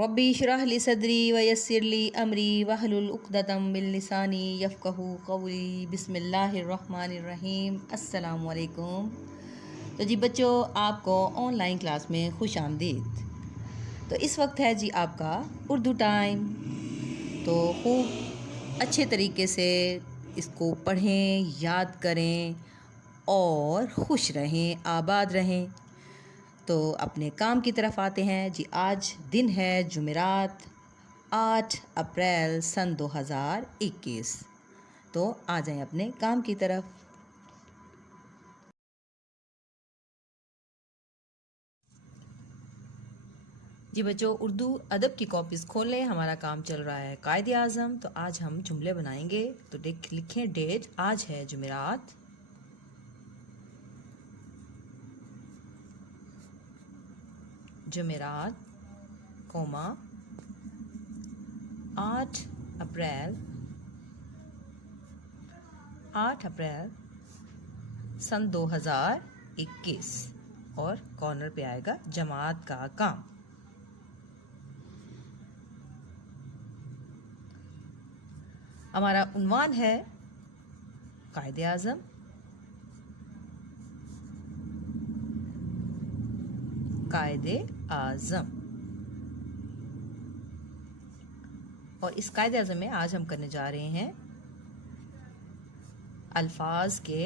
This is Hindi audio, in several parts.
रब्बी इश्रह ली सदरी वयस्सिर ली अमरी वहलुल उक़दतम मिन लिसानी यफ़क़हू क़ौली। बिस्मिल्लाहिर्रहमानिर्रहीम। अस्सलामु अलैकुम। तो जी बच्चों, आपको ऑनलाइन क्लास में खुश आमदीद। तो इस वक्त है जी आपका उर्दू टाइम। तो खूब अच्छे तरीके से इसको पढ़ें, याद करें और खुश रहें, आबाद रहें। तो अपने काम की तरफ आते हैं जी। आज दिन है जुमेरात, 8 अप्रैल सन 2021। तो आ जाएं अपने काम की तरफ। जी बच्चों, उर्दू अदब की कॉपीज़ खोलें। हमारा काम चल रहा है कायदे आज़म। तो आज हम जुमले बनाएंगे। तो लिखें डेट। आज है जुमेरात, जुमेरात कोमा 8 अप्रैल 8 अप्रैल सन 2021। और कॉर्नर पे आएगा जमात का काम। हमारा उन्वान है कायदे आज़म। कायदे आज़म। और इस कायदे आज़म में आज हम करने जा रहे हैं अल्फाज के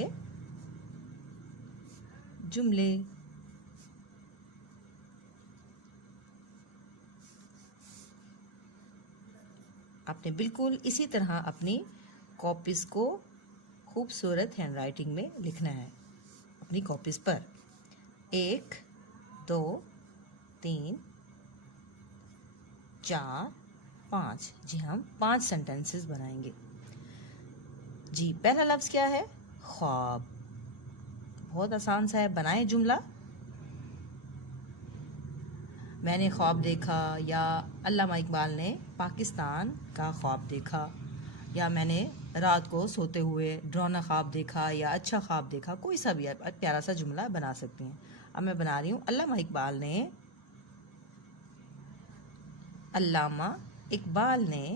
जुमले। आपने बिल्कुल इसी तरह अपनी कॉपीज़ को खूबसूरत हैंडराइटिंग में लिखना है। अपनी कॉपीज़ पर 1 2 3 4 5। जी हम 5 सेंटेंसेस बनाएंगे। जी पहला लफ्ज़ क्या है? ख्वाब। बहुत आसान सा है। बनाएं जुमला। मैंने ख्वाब देखा, या अल्लामा इकबाल ने पाकिस्तान का ख्वाब देखा, या मैंने रात को सोते हुए डरावना ख्वाब देखा, या अच्छा ख्वाब देखा। कोई सा भी प्यारा सा जुमला बना सकते हैं। अब मैं बना रही हूँ। अल्लामा इकबाल ने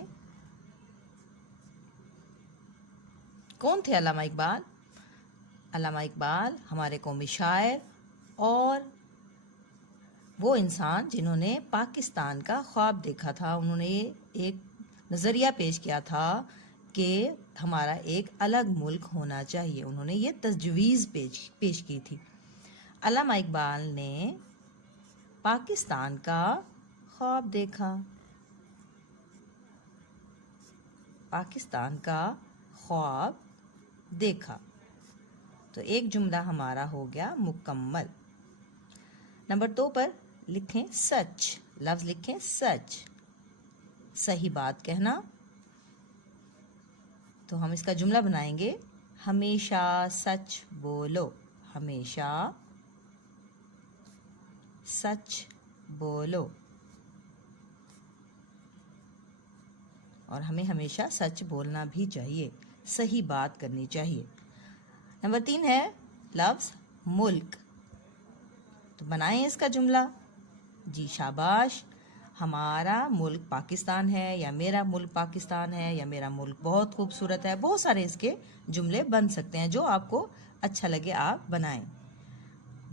कौन थे अल्लामा इकबाल? अल्लामा इकबाल हमारे कौमी शायर और वो इंसान जिन्होंने पाकिस्तान का ख्वाब देखा था। उन्होंने एक नज़रिया पेश किया था कि हमारा एक अलग मुल्क होना चाहिए। उन्होंने ये तजवीज़ पेश की थी। अल्लामा इकबाल ने पाकिस्तान का ख्वाब देखा। पाकिस्तान का ख्वाब देखा। तो एक जुमला हमारा हो गया मुकम्मल। नंबर 2 पर लिखें सच। लफ्ज़ लिखें सच, सही बात कहना। तो हम इसका जुमला बनाएंगे। हमेशा सच बोलो। हमेशा सच बोलो। और हमें हमेशा सच बोलना भी चाहिए, सही बात करनी चाहिए। नंबर 3 है लफ्ज़ मुल्क। तो बनाएं इसका जुमला। जी शाबाश। हमारा मुल्क पाकिस्तान है, या मेरा मुल्क पाकिस्तान है, या मेरा मुल्क बहुत खूबसूरत है। बहुत सारे इसके जुमले बन सकते हैं। जो आपको अच्छा लगे आप बनाएं।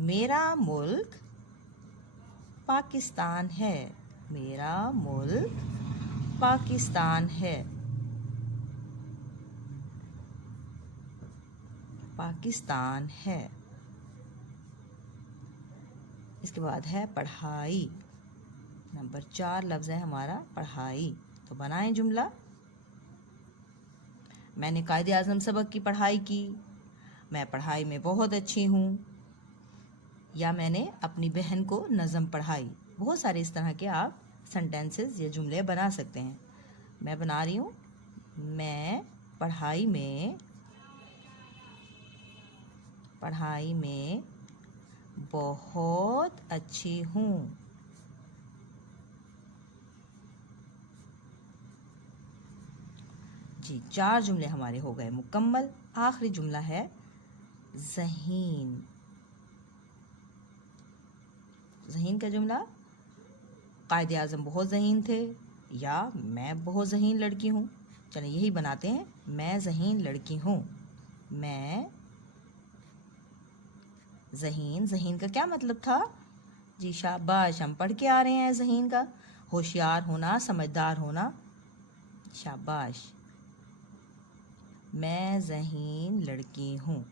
मेरा मुल्क पाकिस्तान है। मेरा मुल्क पाकिस्तान है। पाकिस्तान है। इसके बाद है पढ़ाई। नंबर 4 लफ्ज़ है हमारा पढ़ाई। तो बनाएं जुमला। मैंने कायदे आज़म सबक की पढ़ाई की। मैं पढ़ाई में बहुत अच्छी हूँ। या मैंने अपनी बहन को नज़म पढ़ाई। बहुत सारे इस तरह के आप सेंटेंसेस या जुमले बना सकते हैं। मैं बना रही हूँ। मैं पढ़ाई में बहुत अच्छी हूँ। जी 4 जुमले हमारे हो गए मुकम्मल। आखिरी जुमला है ज़हीन। ज़हीन का जुमला कायदे आज़म बहुत ज़हीन थे, या मैं बहुत ज़हीन लड़की हूँ। चलिए यही बनाते हैं, मैं ज़हीन लड़की हूँ। मैं ज़हीन, ज़हीन का क्या मतलब था जी? शाबाश, हम पढ़ के आ रहे हैं ज़हीन का, होशियार होना, समझदार होना। शाबाश, मैं ज़हीन लड़की हूँ।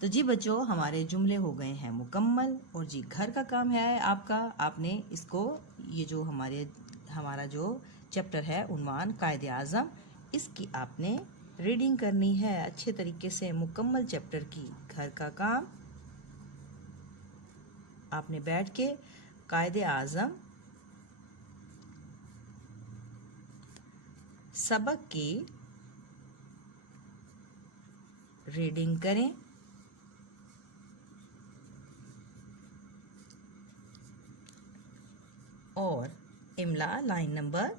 तो जी बच्चों, हमारे जुमले हो गए हैं मुकम्मल। और जी घर का काम है आपका, आपने इसको, ये जो हमारा जो चैप्टर है उन्वान कायदे आज़म, इसकी आपने रीडिंग करनी है अच्छे तरीके से, मुकम्मल चैप्टर की। घर का काम आपने बैठ के कायदे आज़म सबक की रीडिंग करें और इमला लाइन नंबर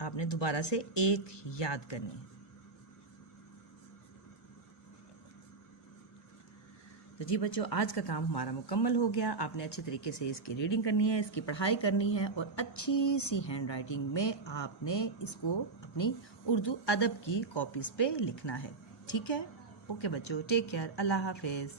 आपने दोबारा से एक याद करनी है। तो जी बच्चों, आज का काम हमारा मुकम्मल हो गया। आपने अच्छे तरीके से इसकी रीडिंग करनी है, इसकी पढ़ाई करनी है, और अच्छी सी हैंड राइटिंग में आपने इसको अपनी उर्दू अदब की कॉपीज़ पे लिखना है। ठीक है? ओके बच्चों, टेक केयर, अल्लाह हाफिज़।